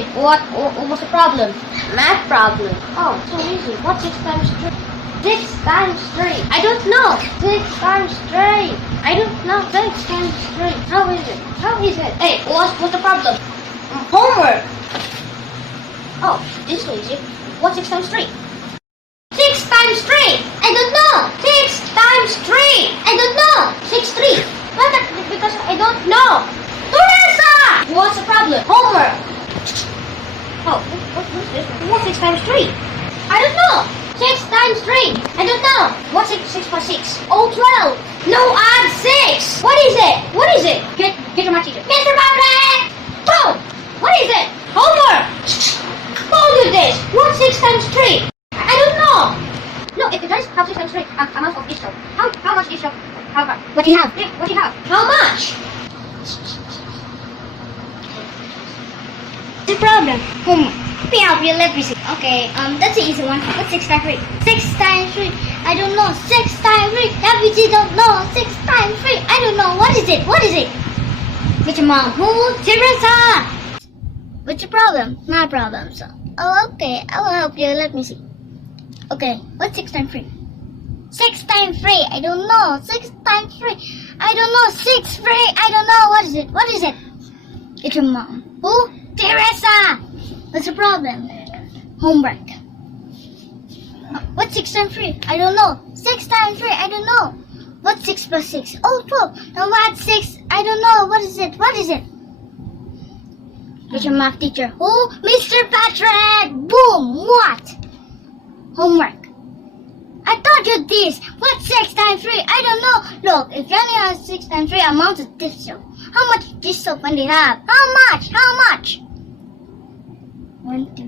Hey, what's the problem? Math problem. Oh, so easy. What's 6 times 3? 6 times 3. I don't know. 6 times 3. I don't know. 6 times 3. How is it? How is it? Hey, what's the problem? Homework. Oh, this is so easy. What's 6 times 3? 6 times 3. I don't know. 6 times 3. I don't know. 6 3. But because I don't know. Teresa! What's the problem? Homework. Oh, what's this? What's 6 times 3? I don't know. 6 times 3. I don't know. What's 6 plus 6? Oh, 12. No, add 6. What is it? What is it? Get your math teacher. Mr. Patrick! Boom! What is it? Homework! Don't do this. What's 6 times 3? I don't know. No, if you guys have 6 times 3, amount of each job. How much each job? How much? What do you have? Yeah, what do you have? How much? The problem. Homework. Let me help you. Let me see. Okay, that's an easy one. What's 6 times 3? 6 times 3. I don't know. 6 times 3. WG don't know. 6 times 3. I don't know. What is it? What is it? Get your mom. Who? Teresa! What's your problem? My problem, so. Oh, okay. I will help you. Let me see. Okay, what's 6 times 3? 6 times 3. I don't know. 6 times 3. I don't know. 6 3. I don't know. What is it? What is it? It's your mom. Who? Teresa! What's the problem? Homework. What's 6 times 3? I don't know. 6 times 3. I don't know. What's 6 plus 6? Oh, 12. Now what's 6? I don't know. What is it? What is it? It's your math teacher. Who? Mr. Patrick! Boom! What? Homework. I taught you this. What's 6 times 3? I don't know. Look, if Johnny has 6 times 3 amounts of dish soap. How much dish soap when they have? How much? How much? 1, 2,